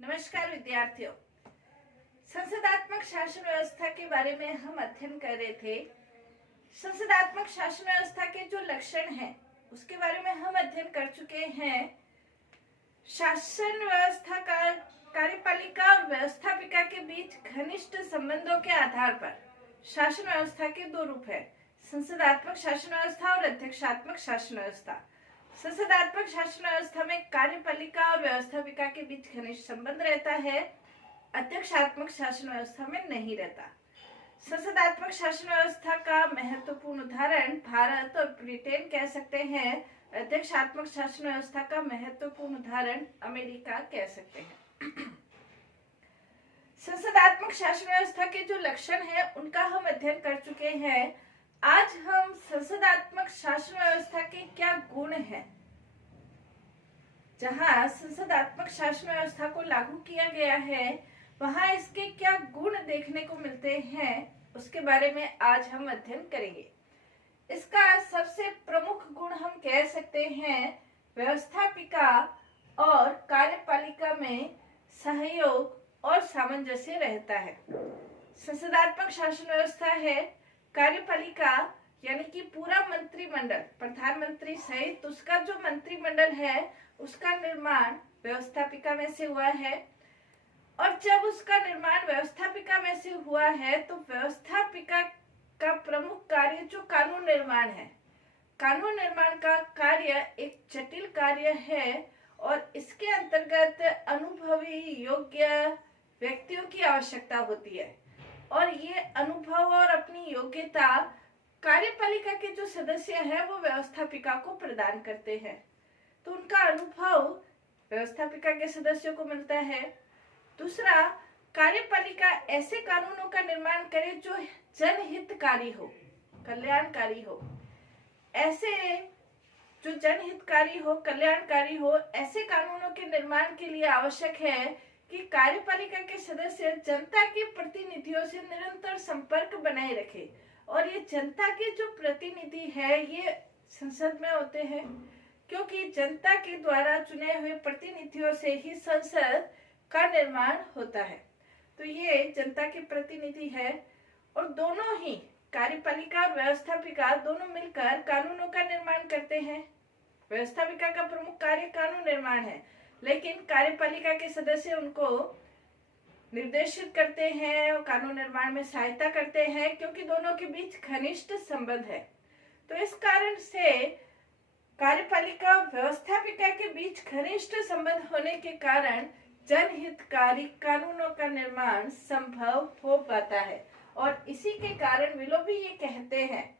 नमस्कार विद्यार्थियों। संसदात्मक शासन व्यवस्था के बारे में हम अध्ययन कर रहे थे। संसदात्मक शासन व्यवस्था के जो लक्षण हैं उसके बारे में हम अध्ययन कर चुके हैं। शासन व्यवस्था का कार्यपालिका और व्यवस्थापिका के बीच घनिष्ठ संबंधों के आधार पर शासन व्यवस्था के दो रूप हैं, संसदात्मक शासन व्यवस्था और अध्यक्षात्मक शासन व्यवस्था। संसदात्मक शासन व्यवस्था में कार्यपालिका और व्यवस्थापिका के बीच घनिष्ठ संबंध रहता है, अध्यक्षात्मक शासन व्यवस्था में नहीं रहता। संसदात्मक शासन व्यवस्था का महत्वपूर्ण उदाहरण भारत और ब्रिटेन कह सकते हैं। अध्यक्षात्मक शासन व्यवस्था का महत्वपूर्ण उदाहरण अमेरिका कह सकते हैं। संसदात्मक शासन व्यवस्था के जो लक्षण हैं उनका हम अध्ययन कर चुके हैं। आज हम संसदात्मक शासन व्यवस्था के क्या गुण हैं, जहां संसदात्मक शासन व्यवस्था को लागू किया गया है वहां इसके क्या गुण देखने को मिलते हैं, उसके बारे में आज हम अध्ययन करेंगे। इसका सबसे प्रमुख गुण हम कह सकते हैं व्यवस्थापिका और कार्यपालिका में सहयोग और सामंजस्य रहता है। संसदात्मक शासन व्यवस्था है, कार्यपालिका यानी कि पूरा मंत्रिमंडल, प्रधानमंत्री सहित उसका जो मंत्रिमंडल है उसका निर्माण व्यवस्थापिका में से हुआ है। और जब उसका निर्माण व्यवस्थापिका में से हुआ है तो व्यवस्थापिका का प्रमुख कार्य जो कानून निर्माण है, कानून निर्माण का कार्य एक जटिल कार्य है और इसके अंतर्गत अनुभवी योग्य व्यक्तियों की आवश्यकता होती है। और ये अनुभव और अपनी योग्यता कार्यपालिका के जो सदस्य हैं वो व्यवस्थापिका को प्रदान करते हैं, तो उनका अनुभव व्यवस्थापिका के सदस्यों को मिलता है। दूसरा, कार्यपालिका ऐसे कानूनों का निर्माण करे जो जनहितकारी हो, कल्याणकारी हो। ऐसे जो जनहितकारी हो, कल्याणकारी हो, ऐसे कानूनों के निर्माण के लिए आवश्यक है कि कार्यपालिका के सदस्य जनता के प्रतिनिधियों से निरंतर संपर्क बनाए रखे। और ये जनता के जो प्रतिनिधि है ये संसद में होते हैं, क्योंकि जनता के द्वारा चुने हुए प्रतिनिधियों से ही संसद का निर्माण होता है। तो ये जनता के प्रतिनिधि है और दोनों ही कार्यपालिका और व्यवस्थापिका दोनों मिलकर कानूनों का निर्माण करते हैं। व्यवस्थापिका का प्रमुख कार्य कानून निर्माण है, लेकिन कार्यपालिका के सदस्य उनको निर्देशित करते हैं और कानून निर्माण में सहायता करते हैं, क्योंकि दोनों के बीच घनिष्ठ संबंध है। तो इस कारण से कार्यपालिका और व्यवस्थापिका के बीच घनिष्ठ संबंध होने के कारण जनहितकारी कानूनों का निर्माण संभव हो पाता है। और इसी के कारण विलोबी ये कहते हैं,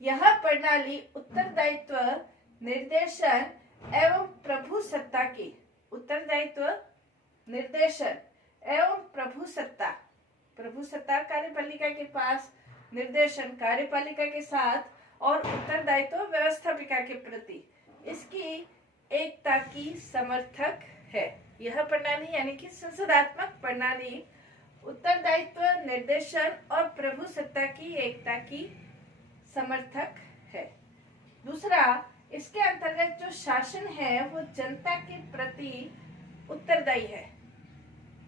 यह प्रणाली उत्तरदायित्व, निर्देशन एवं प्रभु सत्ता की, उत्तरदायित्व, निर्देशन एवं प्रभु सत्ता कार्यपालिका के पास, निर्देशन कार्यपालिका के साथ और उत्तरदायित्व व्यवस्थापिका के प्रति, इसकी एकता की समर्थक है। यह प्रणाली यानी कि संसदात्मक प्रणाली उत्तरदायित्व, निर्देशन और प्रभु सत्ता की एकता की समर्थक है। दूसरा, इसके अंतर्गत जो शासन है वो जनता के प्रति उत्तरदायी है।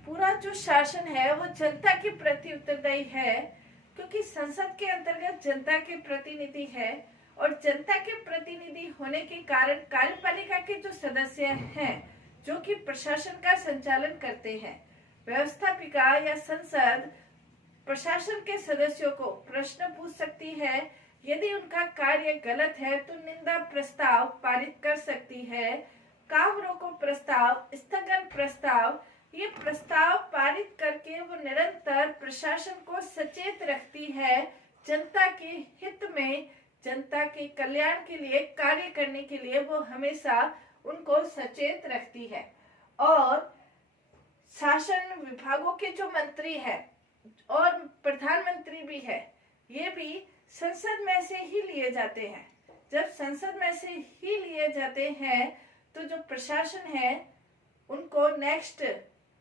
पूरा जो शासन है वो जनता के प्रति उत्तरदायी है, क्योंकि संसद के अंतर्गत जनता के प्रतिनिधि है और जनता के प्रतिनिधि होने के कारण कार्यपालिका के जो सदस्य हैं जो कि प्रशासन का संचालन करते हैं, व्यवस्थापिका या संसद प्रशासन के सदस्यों को प्रश्न पूछ सकती है। यदि उनका कार्य गलत है तो निंदा प्रस्ताव पारित कर सकती है, काम रोको प्रस्ताव, स्थगन प्रस्ताव, ये प्रस्ताव पारित करके वो निरंतर प्रशासन को सचेत रखती है। जनता के हित में, जनता के कल्याण के लिए कार्य करने के लिए वो हमेशा उनको सचेत रखती है। और शासन विभागों के जो मंत्री है और प्रधानमंत्री भी है, ये भी संसद में से ही लिए जाते हैं। जब संसद में से ही लिए जाते हैं तो जो प्रशासन है उनको नेक्स्ट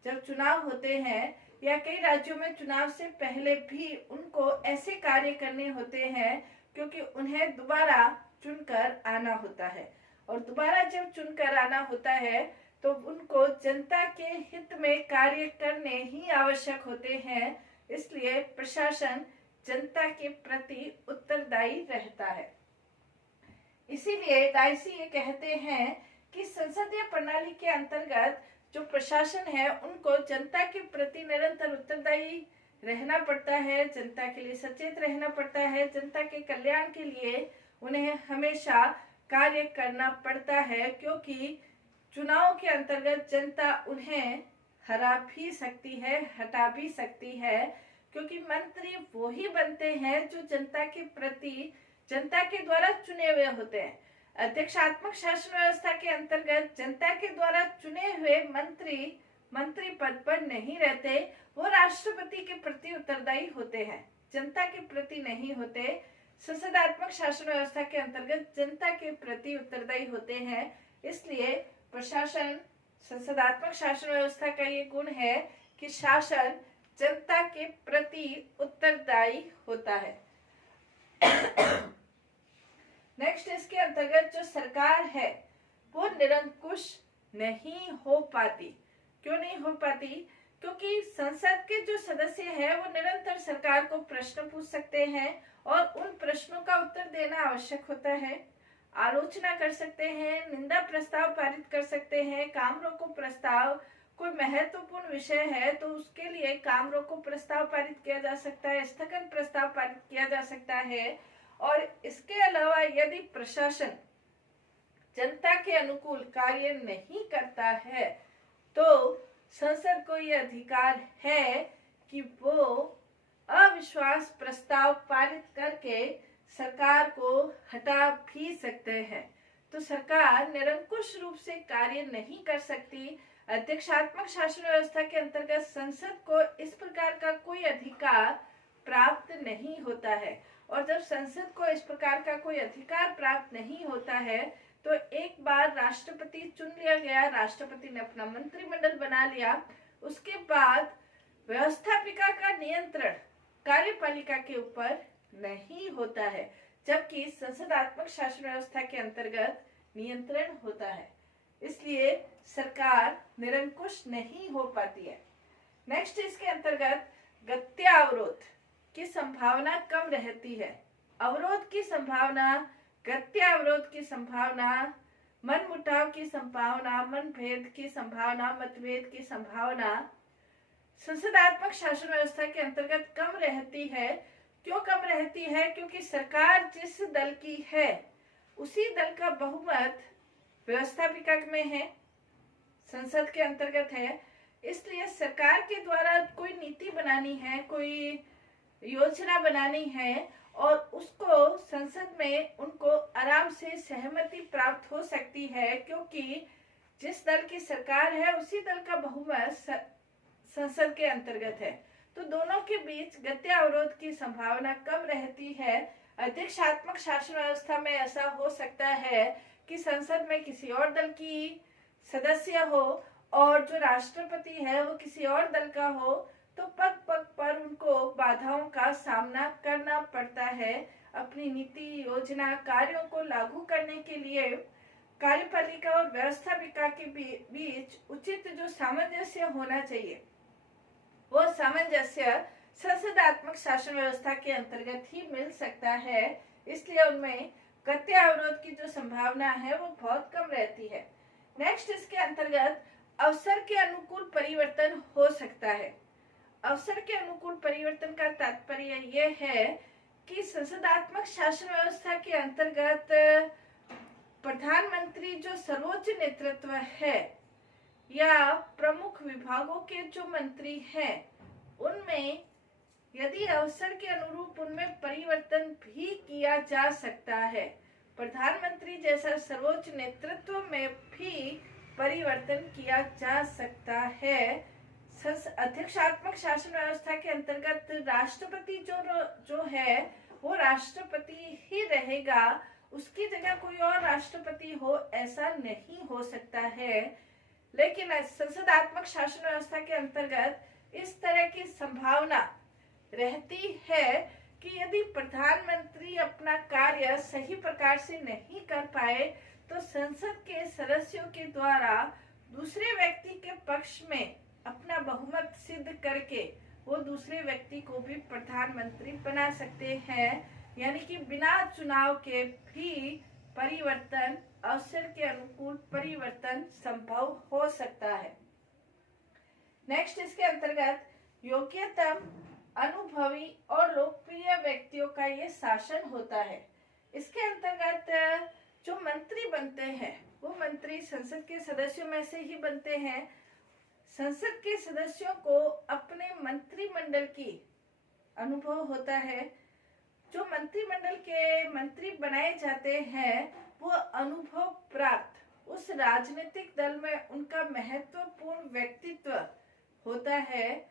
जब चुनाव होते हैं या कई राज्यों में चुनाव से पहले भी उनको ऐसे कार्य करने होते हैं, क्योंकि उन्हें दोबारा चुनकर आना होता है। और दोबारा जब चुनकर आना होता है तो उनको जनता के हित में कार्य करने ही आवश्यक होते हैं। इसलिए प्रशासन जनता के प्रति उत्तरदायी रहता है। इसीलिए डायसी ये कहते हैं कि संसदीय प्रणाली के अंतर्गत जो प्रशासन है उनको जनता के प्रति निरंतर उत्तरदायी रहना पड़ता है, जनता के लिए सचेत रहना पड़ता है, जनता के कल्याण के लिए उन्हें हमेशा कार्य करना पड़ता है, क्योंकि चुनाव के अंतर्गत जनता उन्हें हरा भी सकती है, हटा भी सकती है, क्योंकि मंत्री वो ही बनते हैं जो जनता के प्रति जनता के द्वारा चुने हुए होते हैं। अध्यक्षात्मक शासन व्यवस्था के अंतर्गत जनता के द्वारा चुने हुए मंत्री पद पर नहीं रहते, वो राष्ट्रपति के प्रति उत्तरदायी होते हैं, जनता के प्रति नहीं होते। संसदात्मक शासन व्यवस्था के अंतर्गत जनता के प्रति उत्तरदायी होते हैं। इसलिए प्रशासन संसदात्मक शासन व्यवस्था का ये गुण है कि शासन जनता के प्रति उत्तरदायी होता है। नेक्स्ट, इसके अंतर्गत जो सरकार है वो निरंकुश नहीं हो पाती। क्यों नहीं हो पाती? क्योंकि संसद के जो सदस्य हैं वो निरंतर सरकार को प्रश्न पूछ सकते हैं और उन प्रश्नों का उत्तर देना आवश्यक होता है। आलोचना कर सकते हैं, निंदा प्रस्ताव पारित कर सकते हैं, काम रोको प्रस्ताव, कोई महत्वपूर्ण विषय है तो उसके लिए काम रोको प्रस्ताव पारित किया जा सकता है, स्थगन प्रस्ताव पारित किया जा सकता है। और इसके अलावा यदि प्रशासन जनता के अनुकूल कार्य नहीं करता है तो संसद को यह अधिकार है कि वो अविश्वास प्रस्ताव पारित करके सरकार को हटा भी सकते हैं। तो सरकार निरंकुश रूप से कार्य नहीं कर सकती। अध्यक्षात्मक शासन व्यवस्था के अंतर्गत संसद को इस प्रकार का कोई अधिकार प्राप्त नहीं होता है। और जब संसद को इस प्रकार का कोई अधिकार प्राप्त नहीं होता है तो एक बार राष्ट्रपति चुन लिया गया, राष्ट्रपति ने अपना मंत्रिमंडल बना लिया, उसके बाद व्यवस्थापिका का नियंत्रण कार्यपालिका के ऊपर नहीं होता है, जबकि संसदात्मक शासन व्यवस्था के अंतर्गत नियंत्रण होता है। इसलिए सरकार निरंकुश नहीं हो पाती है। नेक्स्ट, इसके अंतर्गत गत्यावरोध की संभावना कम रहती है। अवरोध की संभावना, गत्यावरोध की संभावना, मनमुटाव की संभावना, मनभेद की संभावना, मतभेद की संभावना संसदात्मक शासन व्यवस्था के अंतर्गत कम रहती है। क्यों कम रहती है? क्योंकि सरकार जिस दल की है उसी दल का बहुमत व्यवस्थापिका में है, संसद के अंतर्गत है। इसलिए सरकार के द्वारा कोई नीति बनानी है, कोई योजना बनानी है और उसको संसद में उनको आराम से सहमति प्राप्त हो सकती है, क्योंकि जिस दल की सरकार है उसी दल का बहुमत संसद के अंतर्गत है। तो दोनों के बीच गत्यावरोध की संभावना कम रहती है। अध्यक्षात्मक शासन व्यवस्था में ऐसा हो सकता है कि संसद में किसी और दल की सदस्य हो और जो राष्ट्रपति है वो किसी और दल का हो, तो पग पग पर उनको बाधाओं का सामना करना पड़ता है। अपनी नीति, योजना, कार्यों को लागू करने के लिए कार्यपालिका और व्यवस्थापिका के बीच उचित जो सामंजस्य होना चाहिए वो सामंजस्य संसदात्मक शासन व्यवस्था के अंतर्गत ही मिल सकता है। इसलिए उनमें गत्यावरोध की जो संभावना है वो बहुत कम रहती है। नेक्स्ट, इसके अंतर्गत अवसर के अनुकूल परिवर्तन हो सकता है। अवसर के अनुकूल परिवर्तन का तात्पर्य यह है कि संसदात्मक शासन व्यवस्था के अंतर्गत प्रधानमंत्री जो सर्वोच्च नेतृत्व है या प्रमुख विभागों के जो मंत्री हैं उनमें यदि अवसर के अनुरूप उनमें परिवर्तन भी किया जा सकता है, प्रधानमंत्री जैसा सर्वोच्च नेतृत्व में भी परिवर्तन किया जा सकता है। अध्यक्षात्मक शासन व्यवस्था के अंतर्गत राष्ट्रपति जो है वो राष्ट्रपति ही रहेगा, उसकी जगह कोई और राष्ट्रपति हो ऐसा नहीं हो सकता है। लेकिन संसदात्मक शासन व्यवस्था के अंतर्गत इस तरह की संभावना रहती है कि यदि प्रधानमंत्री अपना कार्य सही प्रकार से नहीं कर पाए तो संसद के सदस्यों के द्वारा दूसरे व्यक्ति के पक्ष में अपना बहुमत सिद्ध करके वो दूसरे व्यक्ति को भी प्रधानमंत्री बना सकते हैं। यानी कि बिना चुनाव के भी परिवर्तन, अवसर के अनुकूल परिवर्तन संभव हो सकता है। नेक्स्ट, इसके अंतर्गत योग्यतम, अनुभवी और लोकप्रिय व्यक्तियों का ये शासन होता है। इसके अंतर्गत जो मंत्री बनते हैं वो मंत्री संसद के सदस्यों में से ही बनते हैं। संसद के सदस्यों को अपने मंत्रिमंडल की अनुभव होता है। जो मंत्रिमंडल के मंत्री बनाए जाते हैं वो अनुभव प्राप्त उस राजनीतिक दल में उनका महत्वपूर्ण व्यक्तित्व होता है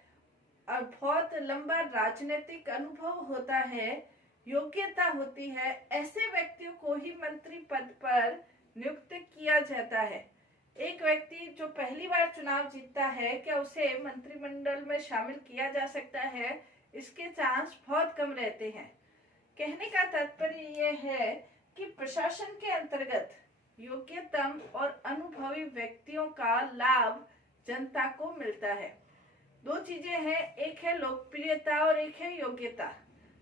और बहुत लंबा राजनीतिक अनुभव होता है, योग्यता होती है। ऐसे व्यक्तियों को ही मंत्री पद पर नियुक्त किया जाता है। एक व्यक्ति जो पहली बार चुनाव जीतता है, क्या उसे मंत्रिमंडल में शामिल किया जा सकता है? इसके चांस बहुत कम रहते हैं। कहने का तात्पर्य यह है कि प्रशासन के अंतर्गत योग्यतम और अनुभवी व्यक्तियों का लाभ जनता को मिलता है। दो चीजें हैं, एक है लोकप्रियता और एक है योग्यता।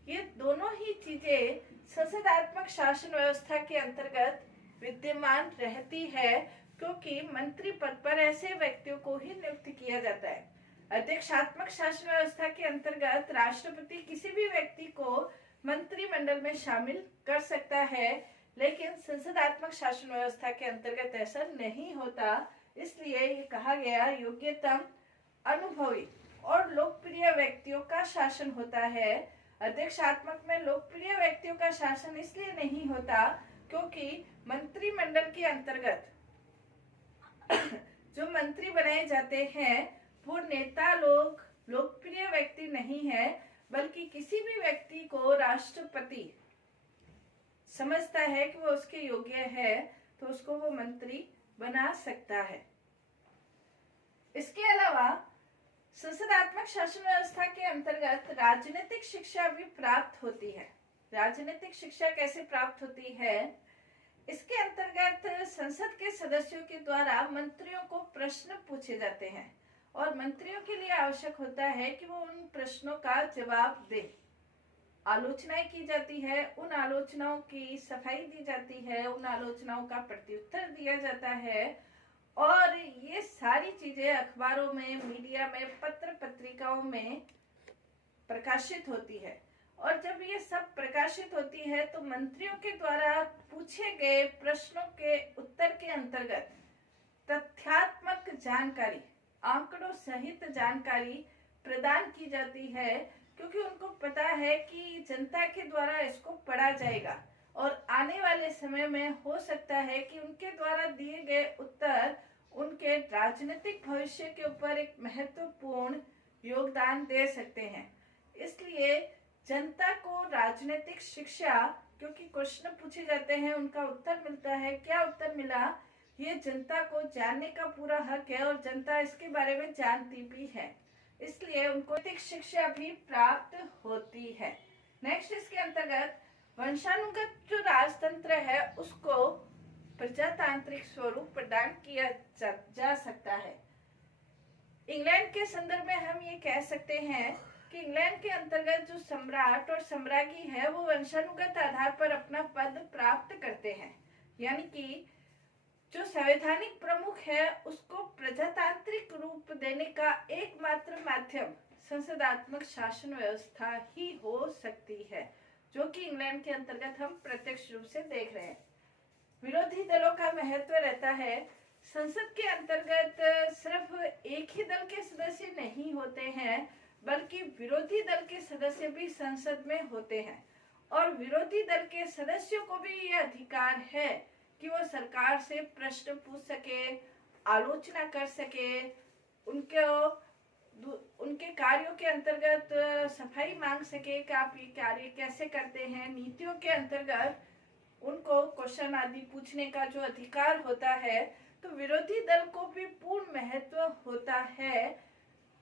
ये दोनों ही चीजें संसदात्मक शासन व्यवस्था के अंतर्गत विद्यमान रहती है, क्योंकि मंत्री पद पर ऐसे व्यक्तियों को ही नियुक्त किया जाता है। अध्यक्षात्मक शासन व्यवस्था के अंतर्गत राष्ट्रपति किसी भी व्यक्ति को मंत्रिमंडल में शामिल कर सकता है, लेकिन संसदात्मक शासन व्यवस्था के अंतर्गत ऐसा नहीं होता। इसलिए ये कहा गया योग्यतम, अनुभवी और लोकप्रिय व्यक्तियों का शासन होता है। अध्यक्षात्मक में लोकप्रिय व्यक्तियों का शासन इसलिए नहीं होता क्योंकि मंत्रिमंडल के अंतर्गत जो मंत्री बनाए जाते हैं वो नेता लोग लोकप्रिय व्यक्ति नहीं है, बल्कि किसी भी व्यक्ति को राष्ट्रपति समझता है कि वो उसके योग्य है तो उसको वो मंत्री बना सकता है। इसके अलावा संसदात्मक शासन व्यवस्था के अंतर्गत राजनीतिक शिक्षा भी प्राप्त होती है। राजनीतिक शिक्षा कैसे प्राप्त होती है? इसके अंतर्गत संसद के सदस्यों के द्वारा मंत्रियों को प्रश्न पूछे जाते हैं और मंत्रियों के लिए आवश्यक होता है कि वो उन प्रश्नों का जवाब दे। आलोचनाएं की जाती है, उन आलोचनाओं की सफाई दी जाती है, उन आलोचनाओं का प्रत्युत्तर दिया जाता है और ये सारी चीजें अखबारों में, मीडिया में, पत्र पत्रिकाओं में प्रकाशित होती है। और जब ये सब प्रकाशित होती है तो मंत्रियों के द्वारा पूछे गए प्रश्नों के उत्तर के अंतर्गत तथ्यात्मक जानकारी, आंकड़ों सहित जानकारी प्रदान की जाती है, क्योंकि उनको पता है कि जनता के द्वारा इसको पढ़ा जाएगा और आने वाले समय में हो सकता है कि उनके द्वारा दिए गए उत्तर उनके राजनीतिक भविष्य के ऊपर एक महत्वपूर्ण योगदान दे सकते हैं। इसलिए जनता को राजनीतिक शिक्षा, क्योंकि क्वेश्चन पूछे जाते हैं, उनका उत्तर मिलता है, क्या उत्तर मिला, ये जनता को जानने का पूरा हक है और जनता इसके बारे में जानती भी है। इसलिए उनको नैतिक शिक्षा भी प्राप्त होती है। नेक्स्ट, इसके अंतर्गत वंशानुगत जो राजतंत्र है उसको प्रजातांत्रिक स्वरूप प्रदान किया जा सकता है। इंग्लैंड के संदर्भ में हम ये कह सकते हैं कि इंग्लैंड के अंतर्गत जो सम्राट और सम्राज्ञी है वो वंशानुगत आधार पर अपना पद प्राप्त करते हैं। यानी कि जो संवैधानिक प्रमुख है उसको प्रजातांत्रिक रूप देने का एकमात्र माध्यम संसदात्मक शासन व्यवस्था ही हो सकती है, जो कि इंग्लैंड के अंतर्गत हम प्रत्यक्ष रूप से देख रहे हैं। विरोधी दलों का महत्व रहता है। संसद के अंतर्गत सिर्फ एक ही दल के सदस्य नहीं होते हैं, बल्कि विरोधी दल के सदस्य भी संसद में होते हैं और विरोधी दल के सदस्यों को भी यह अधिकार है कि वो सरकार से प्रश्न पूछ सके, आलोचना कर सके, उनके कार्यों के अंतर्गत सफाई मांग सके कि आप ये कार्य कैसे करते हैं। नीतियों के अंतर्गत उनको क्वेश्चन आदि पूछने का जो अधिकार होता है, तो विरोधी दल को भी पूर्ण महत्व होता है।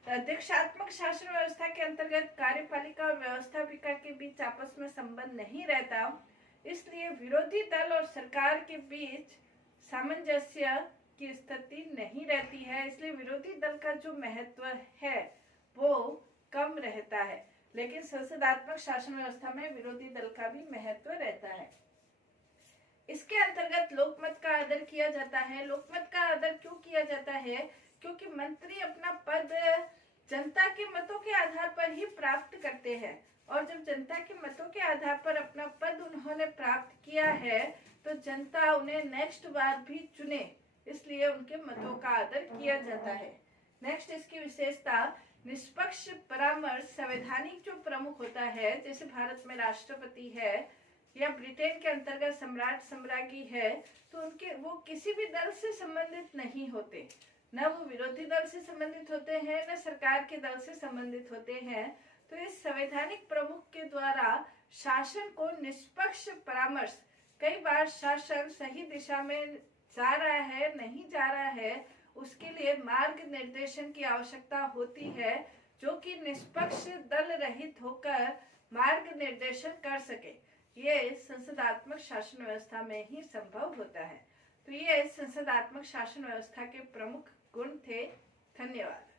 अध्यक्षात्मक शासन व्यवस्था के अंतर्गत कार्यपालिका और व्यवस्थापिका के बीच आपस में संबंध नहीं रहता, इसलिए विरोधी दल और सरकार के बीच सामंजस्य की स्थिति नहीं रहती है, इसलिए विरोधी दल का जो महत्व है वो कम रहता है। लेकिन संसदात्मक शासन व्यवस्था में विरोधी दल का भी महत्व रहता है। इसके अंतर्गत लोकमत का आदर किया जाता है। लोकमत का आदर क्यों किया जाता है? क्योंकि मंत्री अपना पद जनता के मतों के आधार पर ही प्राप्त करते हैं, और जब जनता के मतों के आधार पर अपना पद उन्होंने प्राप्त किया है तो जनता उन्हें नेक्स्ट बार भी चुने, इसलिए उनके मतों का आदर किया जाता है। नेक्स्ट इसकी विशेषता, निष्पक्ष परामर्श। संवैधानिक जो प्रमुख होता है, जैसे भारत में राष्ट्रपति है या ब्रिटेन के अंतर्गत सम्राट सम्राज्ञी है, तो उनके वो किसी भी दल से संबंधित नहीं होते, न वो विरोधी दल से संबंधित होते हैं न सरकार के दल से संबंधित होते हैं। तो इस संवैधानिक प्रमुख के द्वारा शासन को निष्पक्ष परामर्श, कई बार शासन सही दिशा में जा रहा है नहीं जा रहा है, उसके लिए मार्ग निर्देशन की आवश्यकता होती है, जो कि निष्पक्ष दल रहित होकर मार्ग निर्देशन कर सके। ये संसदात्मक शासन व्यवस्था में ही संभव होता है। तो ये संसदात्मक शासन व्यवस्था के प्रमुख गुण थे। धन्यवाद।